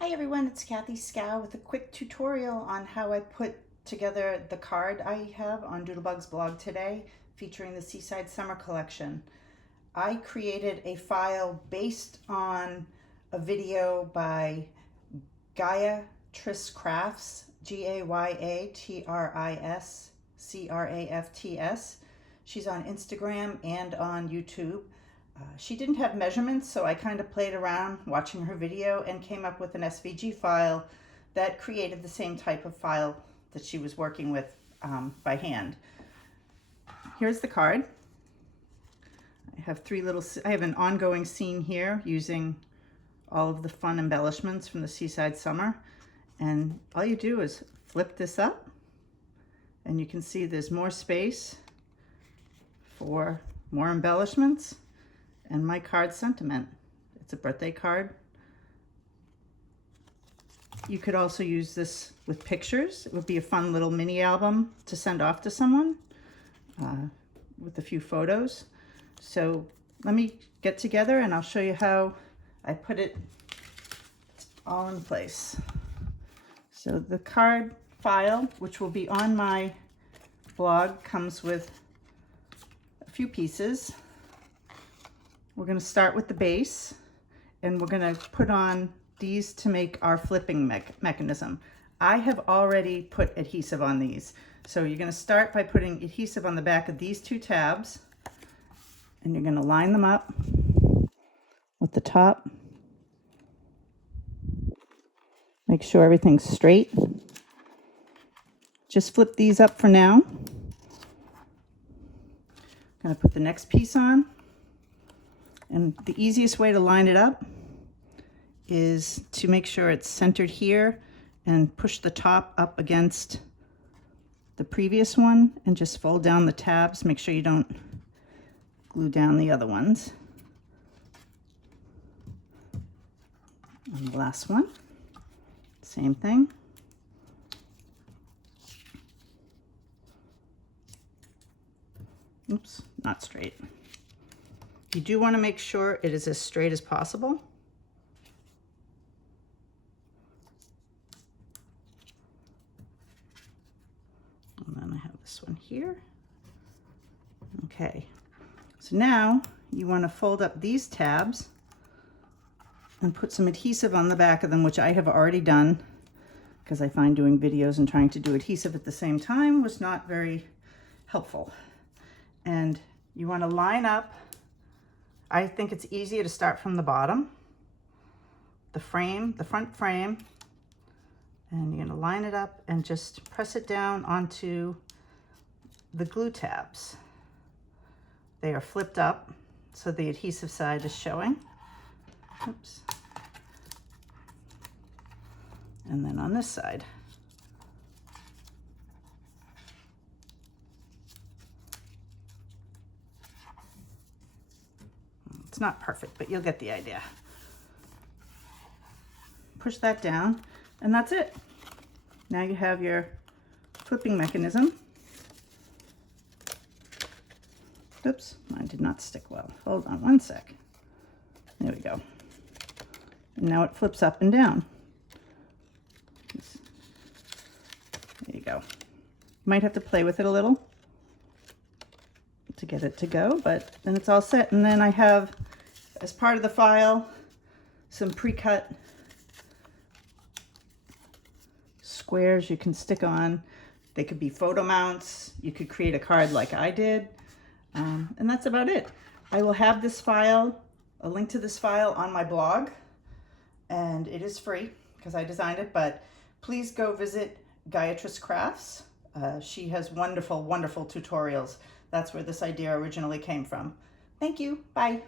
Hi everyone, it's Kathy Scow with a quick tutorial on how I put together the card I have on Doodlebug's blog today featuring the Seaside Summer Collection. I created a file based on a video by Gayatris Crafts, Gayatriscrafts. She's on Instagram and on YouTube. She didn't have measurements, so I kind of played around watching her video and came up with an SVG file that created the same type of file that she was working with by hand. Here's the card. I have an ongoing scene here using all of the fun embellishments from the Seaside Summer. And all you do is flip this up and you can see there's more space for more embellishments. And my card sentiment. It's a birthday card. You could also use this with pictures. It would be a fun little mini album to send off to someone with a few photos. So let me get together and I'll show you how I put it all in place. So the card file, which will be on my blog, comes with a few pieces. We're going to start with the base and we're going to put on these to make our flipping mechanism. I have already put adhesive on these. So you're going to start by putting adhesive on the back of these two tabs and you're going to line them up with the top. Make sure everything's straight. Just flip these up for now. I'm going to put the next piece on. And the easiest way to line it up is to make sure it's centered here and push the top up against the previous one and just fold down the tabs. Make sure you don't glue down the other ones. And the last one, same thing. Oops, not straight. You do want to make sure it is as straight as possible. And then I have this one here. Okay, so now you want to fold up these tabs and put some adhesive on the back of them, which I have already done because I find doing videos and trying to do adhesive at the same time was not very helpful. And you want to line up. I think it's easier to start from the bottom, the front frame, and you're going to line it up and just press it down onto the glue tabs. They are flipped up, so the adhesive side is showing. Oops. And then on this side. It's not perfect, but you'll get the idea. Push that down, and that's it. Now you have your flipping mechanism. Oops, mine did not stick well. Hold on one sec. There we go. And now it flips up and down. There you go. You might have to play with it a little to get it to go, but then it's all set. And then I have, as part of the file, some pre-cut squares you can stick on. They could be photo mounts. You could create a card like I did. And that's about it. I will have this file, a link to this file on my blog, and it is free because I designed it, but please go visit Gayatris Crafts. She has wonderful, wonderful tutorials. That's where this idea originally came from. Thank you. Bye.